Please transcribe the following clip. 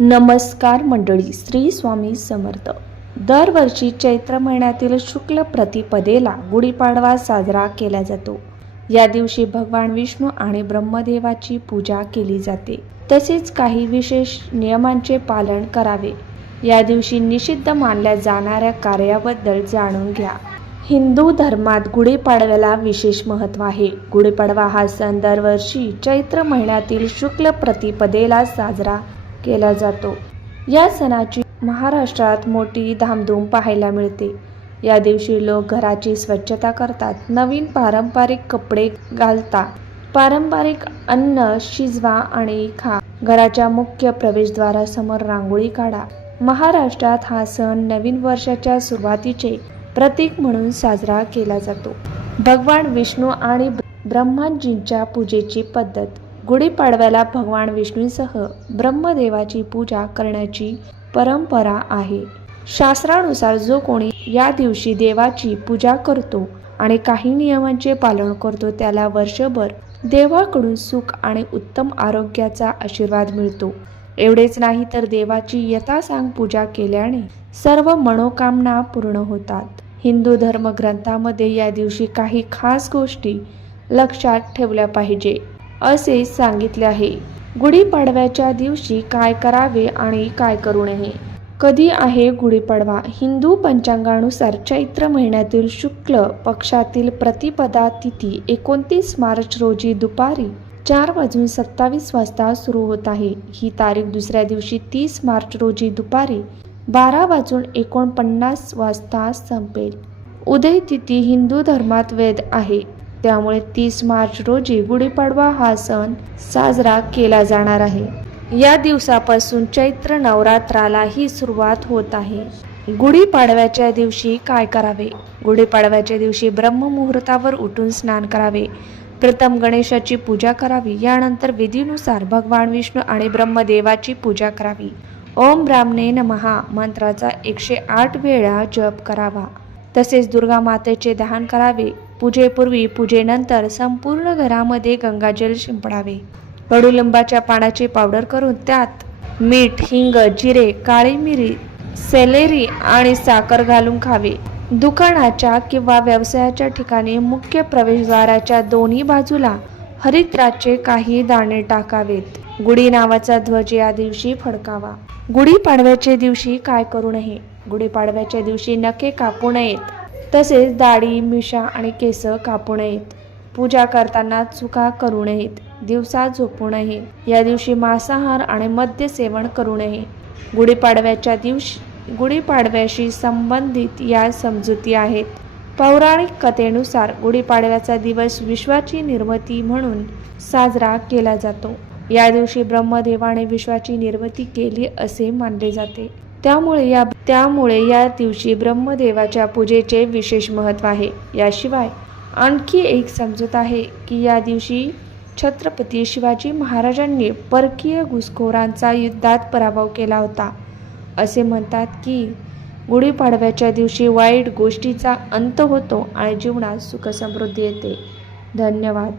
नमस्कार मंडळी श्री स्वामी समर्थ. दरवर्षी चैत्र महिन्यातील शुक्ल प्रतिपदेला गुढीपाडवा साजरा केला जातो. या दिवशी भगवान विष्णू आणि ब्रह्मदेवाची पूजा केली जाते. तसेच काही विशेष नियमांचे पालन करावे. या दिवशी निषिद्ध मानल्या जाणाऱ्या कार्याबद्दल जाणून घ्या. हिंदू धर्मात गुढीपाडव्याला विशेष महत्त्व आहे. गुढीपाडवा हा सण दरवर्षी चैत्र महिन्यातील शुक्ल प्रतिपदेला साजरा केला जातो. या सणाची महाराष्ट्रात मोठी धामधूम पाहायला मिळते. या दिवशी लोक घराची स्वच्छता करतात नवीन पारंपरिक कपडे घालतात. पारंपरिक अन्न शिजवा आणि खा. घराच्या मुख्य प्रवेशद्वारासमोर रांगोळी काढा. महाराष्ट्रात हा सण नवीन वर्षाच्या सुरुवातीचे प्रतीक म्हणून साजरा केला जातो. भगवान विष्णू आणि ब्रह्माजींच्या पूजेची पद्धत. गुढीपाडव्याला भगवान विष्णूसह ब्रह्मदेवाची पूजा करण्याची परंपरा आहे. शास्त्रानुसार जो कोणी या दिवशी देवाची पूजा करतो आणि काही नियमांचे पालन करतो त्याला वर्षभर देवाकडून सुख आणि उत्तम आरोग्याचा आशीर्वाद मिळतो. एवढेच नाही तर देवाची यथासांग पूजा केल्याने सर्व मनोकामना पूर्ण होतात. हिंदू धर्मग्रंथामध्ये या दिवशी काही खास गोष्टी लक्षात ठेवल्या पाहिजे. असे सांगितले आहे. गुढीपाडव्याच्या दिवशी काय करावे आणि काय करू नये? कधी आहे गुढीपाडवा? हिंदू पंचांगानुसार चैत्र महिन्यातील शुक्ल पक्षातील प्रतिपदा तिथी एकोणतीस मार्च रोजी दुपारी चार वाजून सत्तावीस वाजता सुरू होत आहे. ही तारीख दुसऱ्या दिवशी तीस मार्च रोजी दुपारी बारा वाजून एकोणपन्नास वाजता संपेल. उदय तिथी हिंदू धर्मात वेद आहे. त्यामुळे तीस मार्च रोजी गुढीपाडवा हा सण साजरा केला जाणार आहे. या दिवसापासून चैत्र नवरात्रालाही सुरुवात होत आहे. गुढीपाडव्याच्या दिवशी काय करावे? गुढीपाडव्याच्या दिवशी ब्रह्ममुहूर्तावर उठून स्नान करावे. प्रथम गणेशाची पूजा करावी. यानंतर विधीनुसार भगवान विष्णू आणि ब्रह्मदेवाची पूजा करावी. ओम ब्राह्मणे नमहा. मंत्राचा एकशे आठ वेळा जप करावा. तसेच दुर्गा मातेचे दहन करावे. पूजेपूर्वी पूजेनंतर संपूर्ण घरामध्ये गंगाजल शिंपडावे. कडुलिंबाच्या पानाची पावडर करून त्यात मीठ हिंग जिरे काळी मिरी सेलेरी आणि साखर घालून खावे. दुकानाच्या किंवा व्यवसायाच्या ठिकाणी मुख्य प्रवेशद्वाराच्या दोन्ही बाजूला हरित्राचे काही दाणे टाकावेत. गुढी नावाचा ध्वज या दिवशी फडकावा. गुढीपाडव्याच्या दिवशी काय करू नये? गुढीपाडव्याच्या दिवशी नखे कापू नयेत. तसेच दाढी मिशा आणि केस कापू नयेत. पूजा करताना चुका करू नयेत. दिवसा झोपू नये. या दिवशी मांसाहार आणि मद्य सेवन करू नये. गुढीपाडव्याच्या दिवशी गुढीपाडव्याशी संबंधित या समजुती आहेत. पौराणिक कथेनुसार गुढीपाडव्याचा दिवस विश्वाची निर्मिती म्हणून साजरा केला जातो. या दिवशी ब्रह्मदेवाने विश्वाची निर्मिती केली असे मानले जाते. त्यामुळे या त्यामुळे या दिवशी ब्रह्मदेवाच्या पूजेचे विशेष महत्त्व आहे. याशिवाय आणखी एक समजूत आहे की या दिवशी छत्रपती शिवाजी महाराजांनी परकीय घुसखोरांचा युद्धात पराभव केला होता. असे म्हणतात की गुढीपाडव्याच्या दिवशी वाईट गोष्टीचा अंत होतो आणि जीवनात सुखसमृद्धी येते. धन्यवाद.